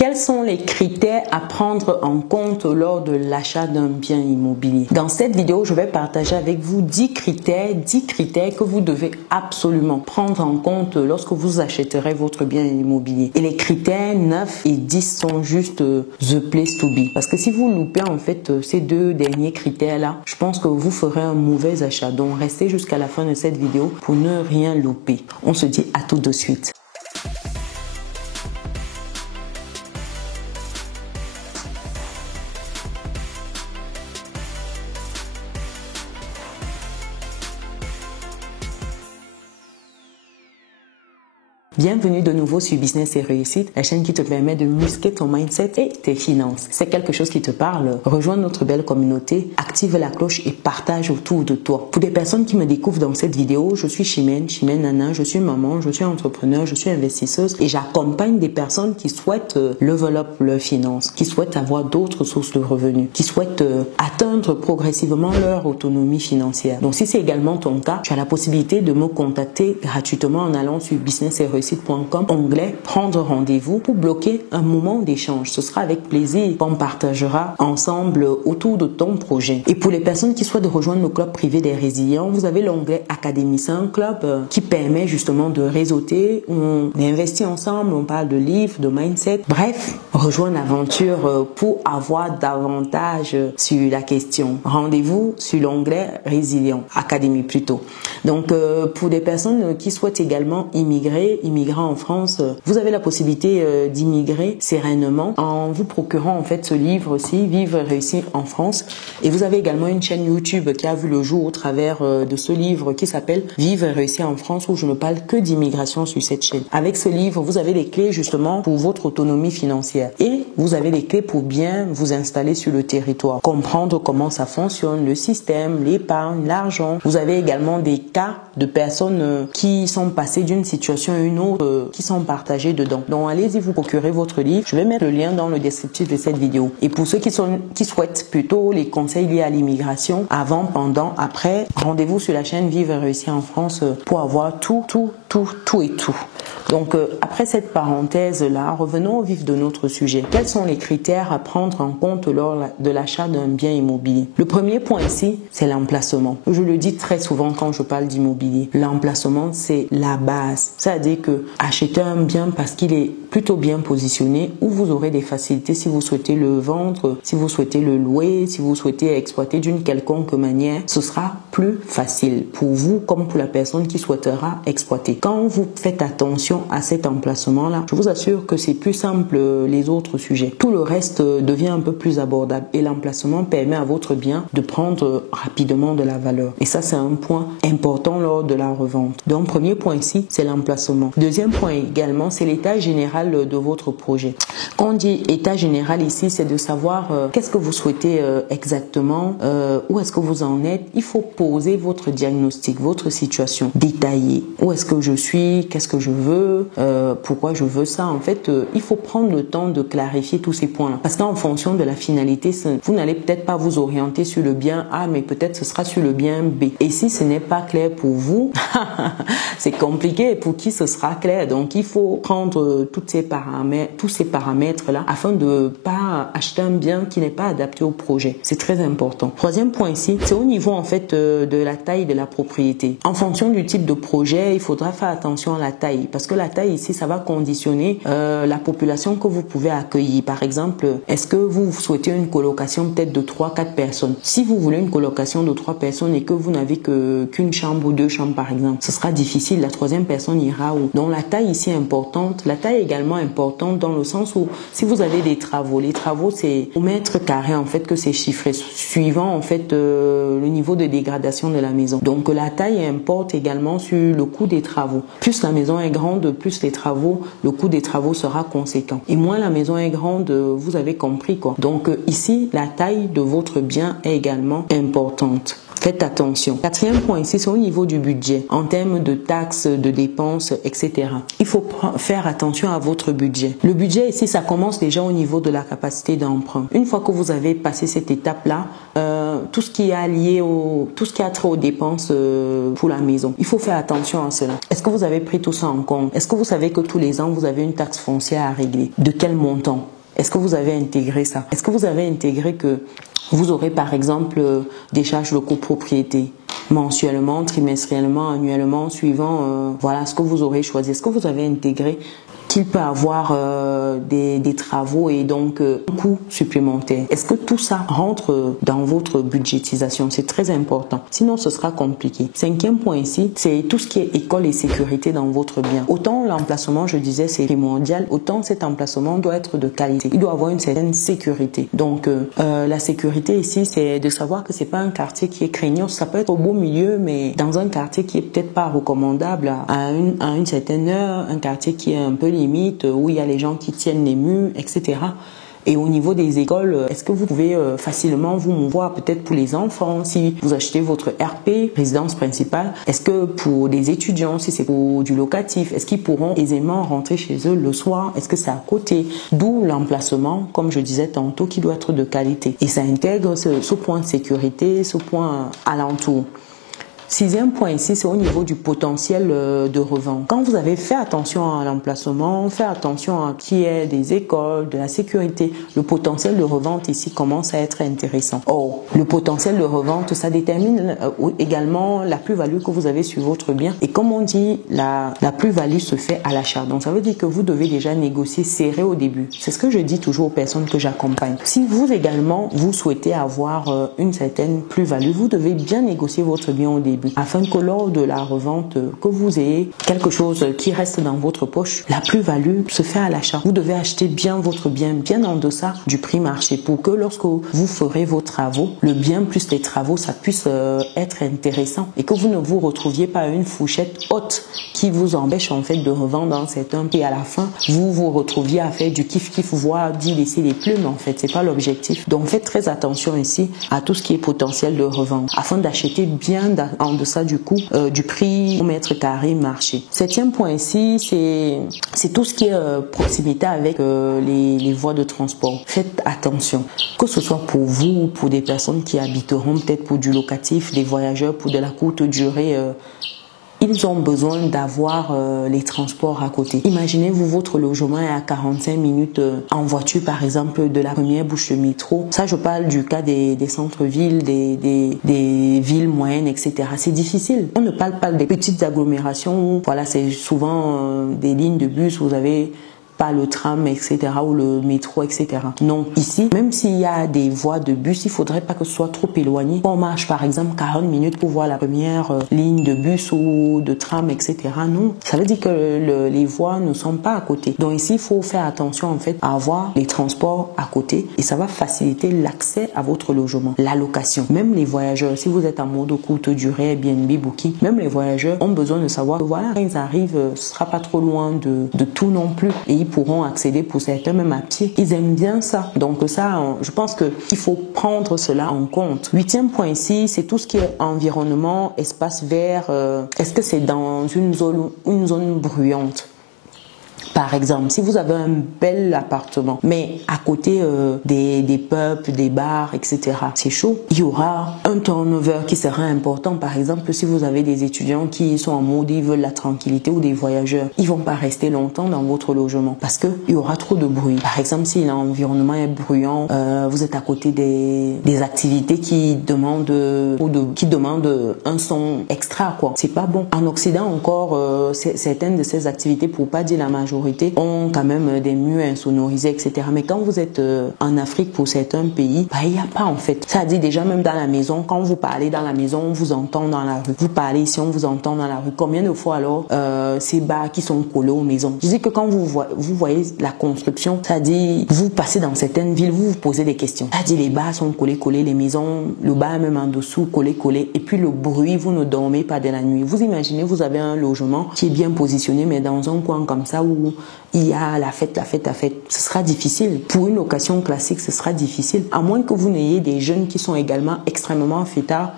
Quels sont les critères à prendre en compte lors de l'achat d'un bien immobilier? Dans cette vidéo, je vais partager avec vous 10 critères que vous devez absolument prendre en compte lorsque vous achèterez votre bien immobilier. Et les critères 9 et 10 sont juste the place to be. Parce que si vous loupez en fait ces deux derniers critères-là, je pense que vous ferez un mauvais achat. Donc restez jusqu'à la fin de cette vidéo pour ne rien louper. On se dit à tout de suite. Bienvenue de nouveau sur Business et Réussite, la chaîne qui te permet de muscler ton mindset et tes finances. C'est quelque chose qui te parle? Rejoins notre belle communauté, active la cloche et partage autour de toi. Pour des personnes qui me découvrent dans cette vidéo, je suis Chimène Nana, je suis maman, je suis entrepreneur, je suis investisseuse et j'accompagne des personnes qui souhaitent level up leurs finances, qui souhaitent avoir d'autres sources de revenus, qui souhaitent atteindre progressivement leur autonomie financière. Donc si c'est également ton cas, tu as la possibilité de me contacter gratuitement en allant sur Business et Réussite, onglet prendre rendez-vous pour bloquer un moment d'échange. Ce sera avec plaisir qu'on partagera ensemble autour de ton projet. Et pour les personnes qui souhaitent rejoindre le club privé des résilients, vous avez l'onglet Académie. C'est un club qui permet justement de réseauter. On investit ensemble, on parle de livres, de mindset. Bref, rejoindre l'aventure pour avoir davantage sur la question. Rendez-vous sur l'onglet Résilient, Académie plutôt. Donc pour des personnes qui souhaitent également immigrer en France, vous avez la possibilité d'immigrer sereinement en vous procurant en fait ce livre-ci, Vivre et réussir en France. Et vous avez également une chaîne YouTube qui a vu le jour au travers de ce livre qui s'appelle Vivre et réussir en France, où je ne parle que d'immigration sur cette chaîne. Avec ce livre, vous avez les clés justement pour votre autonomie financière et vous avez les clés pour bien vous installer sur le territoire, comprendre comment ça fonctionne, le système, l'épargne, l'argent. Vous avez également des cas de personnes qui sont passées d'une situation à une autre, qui sont partagés dedans. Donc allez-y vous procurer votre livre. Je vais mettre le lien dans le descriptif de cette vidéo. Et pour ceux qui souhaitent plutôt les conseils liés à l'immigration, avant, pendant, après, rendez-vous sur la chaîne Vivre et réussir en France pour avoir tout. Donc après cette parenthèse là, revenons au vif de notre sujet. Quels sont les critères à prendre en compte lors de l'achat d'un bien immobilier? Le premier point ici, c'est l'emplacement. Je le dis très souvent quand je parle d'immobilier. L'emplacement, c'est la base. C'est-à-dire que acheter un bien parce qu'il est plutôt bien positionné, où vous aurez des facilités si vous souhaitez le vendre, si vous souhaitez le louer, si vous souhaitez exploiter d'une quelconque manière, ce sera plus facile pour vous comme pour la personne qui souhaitera exploiter. Quand vous faites attention à cet emplacement-là, je vous assure que c'est plus simple les autres sujets. Tout le reste devient un peu plus abordable et l'emplacement permet à votre bien de prendre rapidement de la valeur. Et ça, c'est un point important lors de la revente. Donc, premier point ici, c'est l'emplacement. Deuxième point également, c'est l'état général de votre projet. Quand on dit état général ici, c'est de savoir qu'est-ce que vous souhaitez exactement, où est-ce que vous en êtes. Il faut poser votre diagnostic, votre situation détaillée. Où est-ce que je suis, qu'est-ce que je veux, pourquoi je veux ça. En fait, il faut prendre le temps de clarifier tous ces points-là. Parce qu'en fonction de la finalité, vous n'allez peut-être pas vous orienter sur le bien A, mais peut-être ce sera sur le bien B. Et si ce n'est pas clair pour vous, c'est compliqué. Pour qui ce sera clair? Donc, il faut prendre tous ces paramètres-là afin de ne pas acheter un bien qui n'est pas adapté au projet. C'est très important. Troisième point ici, c'est au niveau en fait de la taille de la propriété. En fonction du type de projet, il faudra faire attention à la taille parce que la taille ici, ça va conditionner la population que vous pouvez accueillir. Par exemple, est-ce que vous souhaitez une colocation peut-être de 3-4 personnes? Si vous voulez une colocation de 3 personnes et que vous n'avez qu'une chambre ou 2 chambres par exemple, ce sera difficile. La troisième personne ira où? Donc la taille ici est importante. La taille est également importante dans le sens où si vous avez des travaux, les travaux c'est au mètre carré en fait que c'est chiffré suivant en fait le niveau de dégradation de la maison. Donc la taille importe également sur le coût des travaux. Plus la maison est grande, plus les travaux, le coût des travaux sera conséquent. Et moins la maison est grande, vous avez compris quoi. Donc ici la taille de votre bien est également importante. Faites attention. Quatrième point ici, c'est au niveau du budget, en termes de taxes, de dépenses, etc. Il faut faire attention à votre budget. Le budget ici, ça commence déjà au niveau de la capacité d'emprunt. Une fois que vous avez passé cette étape-là, tout ce qui est lié tout ce qui a trait aux dépenses pour la maison. Il faut faire attention à cela. Est-ce que vous avez pris tout ça en compte? Est-ce que vous savez que tous les ans, vous avez une taxe foncière à régler? De quel montant? Est-ce que vous avez intégré ça? Est-ce que vous avez intégré que vous aurez par exemple des charges de copropriété mensuellement, trimestriellement, annuellement, suivant voilà ce que vous aurez choisi? Est-ce que vous avez intégré qu'il peut avoir des travaux et donc un coût supplémentaire? Est-ce que tout ça rentre dans votre budgétisation? C'est très important. Sinon, ce sera compliqué. 5e point ici, c'est tout ce qui est école et sécurité dans votre bien. Autant l'emplacement, je disais, c'est primordial, autant cet emplacement doit être de qualité. Il doit avoir une certaine sécurité. Donc, la sécurité ici, c'est de savoir que c'est pas un quartier qui est craignos. Ça peut être au beau milieu, mais dans un quartier qui est peut-être pas recommandable à une certaine heure, un quartier qui est un peu limite, où il y a les gens qui tiennent les murs, etc. Et au niveau des écoles, est-ce que vous pouvez facilement vous mouvoir peut-être pour les enfants, si vous achetez votre RP, résidence principale? Est-ce que pour des étudiants, si c'est pour du locatif, est-ce qu'ils pourront aisément rentrer chez eux le soir? Est-ce que c'est à côté? D'où l'emplacement, comme je disais tantôt, qui doit être de qualité. Et ça intègre ce point de sécurité, ce point alentour. 6e point ici, c'est au niveau du potentiel de revente. Quand vous avez fait attention à l'emplacement, fait attention à qui est des écoles, de la sécurité, le potentiel de revente ici commence à être intéressant. Or, le potentiel de revente, ça détermine également la plus-value que vous avez sur votre bien. Et comme on dit, la plus-value se fait à l'achat. Donc, ça veut dire que vous devez déjà négocier serré au début. C'est ce que je dis toujours aux personnes que j'accompagne. Si vous également, vous souhaitez avoir une certaine plus-value, vous devez bien négocier votre bien au début, afin que lors de la revente, que vous ayez quelque chose qui reste dans votre poche. La plus-value se fait à l'achat. Vous devez acheter bien votre bien, bien en deçà du prix marché, pour que lorsque vous ferez vos travaux, le bien plus les travaux, ça puisse être intéressant, et que vous ne vous retrouviez pas à une fourchette haute qui vous empêche en fait de revendre un certain prix. À la fin, vous vous retrouviez à faire du kiff-kiff, voire d'y laisser les plumes. En fait, c'est pas l'objectif. Donc faites très attention ici à tout ce qui est potentiel de revente, afin d'acheter bien en deçà du coût du prix au mètre carré marché. 7e point ici, c'est tout ce qui est proximité avec les voies de transport. Faites attention, que ce soit pour vous ou pour des personnes qui habiteront peut-être pour du locatif, des voyageurs pour de la courte durée. Ils ont besoin d'avoir les transports à côté. Imaginez-vous, votre logement est à 45 minutes en voiture, par exemple, de la première bouche de métro. Ça, je parle du cas des centres-villes, des villes moyennes, etc. C'est difficile. On ne parle pas des petites agglomérations où, voilà, c'est souvent des lignes de bus, vous avez pas le tram, etc., ou le métro, etc. Non, ici, même s'il y a des voies de bus, il faudrait pas que ce soit trop éloigné. On marche, par exemple, 40 minutes pour voir la première ligne de bus ou de tram, etc. Non, ça veut dire que les voies ne sont pas à côté. Donc ici, il faut faire attention, en fait, à avoir les transports à côté, et ça va faciliter l'accès à votre logement. La location. Même les voyageurs, si vous êtes en mode courte durée, Airbnb, Booking, même les voyageurs ont besoin de savoir que, voilà, quand ils arrivent, ce sera pas trop loin de tout non plus. Et ils pourront accéder pour certains même à pied. Ils aiment bien ça. Donc ça, je pense qu'il faut prendre cela en compte. 8e point ici, c'est tout ce qui est environnement, espace vert. Est-ce que c'est dans une zone bruyante? Par exemple, si vous avez un bel appartement, mais à côté des pubs, des bars, etc., c'est chaud, il y aura un turnover qui sera important. Par exemple, si vous avez des étudiants qui sont en mode, ils veulent la tranquillité, ou des voyageurs, ils vont pas rester longtemps dans votre logement parce qu'il y aura trop de bruit. Par exemple, si l'environnement est bruyant, vous êtes à côté des activités qui demandent un son extra, quoi. C'est pas bon. En Occident encore, certaines de ces activités, pour pas dire la majorité, ont quand même des murs insonorisés, etc. Mais quand vous êtes en Afrique, pour certains pays, il n'y a pas, en fait. Ça dit déjà, même dans la maison, quand vous parlez dans la maison, on vous entend dans la rue. Vous parlez ici, on vous entend dans la rue. Combien de fois alors ces bars qui sont collés aux maisons? Je dis que quand vous voyez la construction, ça dit, vous passez dans certaines villes, vous vous posez des questions. Ça dit, les bars sont collés, les maisons, le bar même en dessous, collé. Et puis le bruit, vous ne dormez pas de la nuit. Vous imaginez, vous avez un logement qui est bien positionné, mais dans un coin comme ça où il y a la fête. Ce sera difficile. Pour une location classique, ce sera difficile. À moins que vous n'ayez des jeunes qui sont également extrêmement fêtards.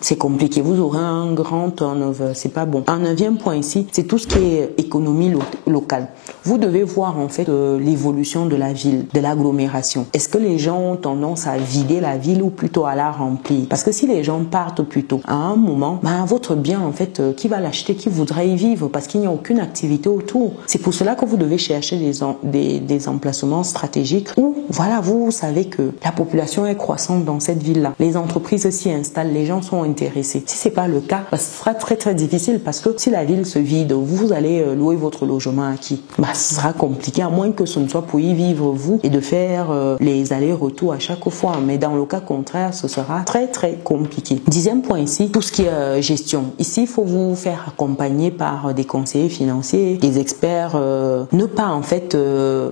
c'est compliqué. Vous aurez un grand turnover, c'est pas bon. Un 9e point ici, c'est tout ce qui est économie locale. Vous devez voir en fait l'évolution de la ville, de l'agglomération. Est-ce que les gens ont tendance à vider la ville ou plutôt à la remplir? Parce que si les gens partent plutôt à un moment, votre bien en fait, qui va l'acheter, qui voudra y vivre parce qu'il n'y a aucune activité autour. C'est pour cela que vous devez chercher des emplacements stratégiques où voilà, vous savez que la population est croissante dans cette ville-là. Les entreprises s'y installent, les gens sont intéressés. Si c'est pas le cas, ce sera très très difficile parce que si la ville se vide, vous allez louer votre logement à qui? Ce sera compliqué à moins que ce ne soit pour y vivre vous et de faire les allers-retours à chaque fois. Mais dans le cas contraire, ce sera très très compliqué. 10e point ici, tout ce qui est gestion. Ici, il faut vous faire accompagner par des conseillers financiers, des experts. Ne pas en fait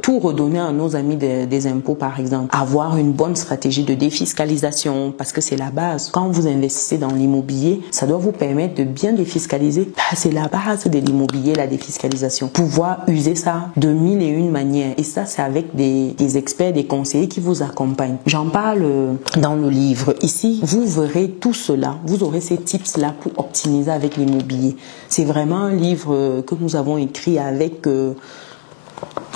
tout redonner à nos amis des impôts par exemple. Avoir une bonne stratégie de défiscalisation parce que c'est la base. Quand vous investissez dans l'immobilier, ça doit vous permettre de bien défiscaliser. C'est la base de l'immobilier, la défiscalisation. Pouvoir user ça de 1001 manières. Et ça, c'est avec des experts, des conseillers qui vous accompagnent. J'en parle dans le livre. Ici, vous verrez tout cela. Vous aurez ces tips-là pour optimiser avec l'immobilier. C'est vraiment un livre que nous avons écrit avec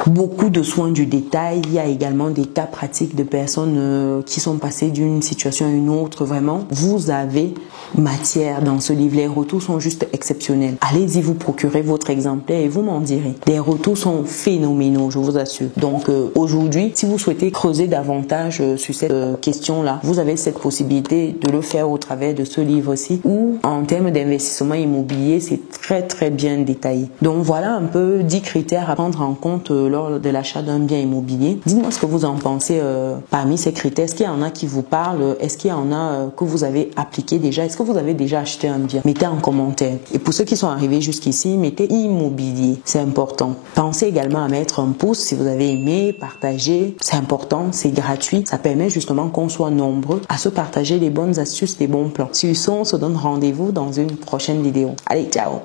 beaucoup de soins du détail. Il y a également des cas pratiques de personnes qui sont passées d'une situation à une autre. Vraiment, vous avez matière dans ce livre. Les retours sont juste exceptionnels. Allez-y, vous procurez votre exemplaire et vous m'en direz. Les retours sont phénoménaux, je vous assure. Donc aujourd'hui, si vous souhaitez creuser davantage sur cette question-là, vous avez cette possibilité de le faire au travers de ce livre-ci où, en termes d'investissement immobilier, c'est très très bien détaillé. Donc voilà un peu 10 critères à prendre en compte lors de l'achat d'un bien immobilier. Dites-moi ce que vous en pensez parmi ces critères. Est-ce qu'il y en a qui vous parlent? Est-ce qu'il y en a que vous avez appliqué déjà? Est-ce que vous avez déjà acheté un bien? Mettez en commentaire. Et pour ceux qui sont arrivés jusqu'ici, mettez immobilier. C'est important. Pensez également à mettre un pouce si vous avez aimé, partager. C'est important, c'est gratuit. Ça permet justement qu'on soit nombreux à se partager les bonnes astuces, les bons plans. Sur ce, on se donne rendez-vous dans une prochaine vidéo. Allez, ciao!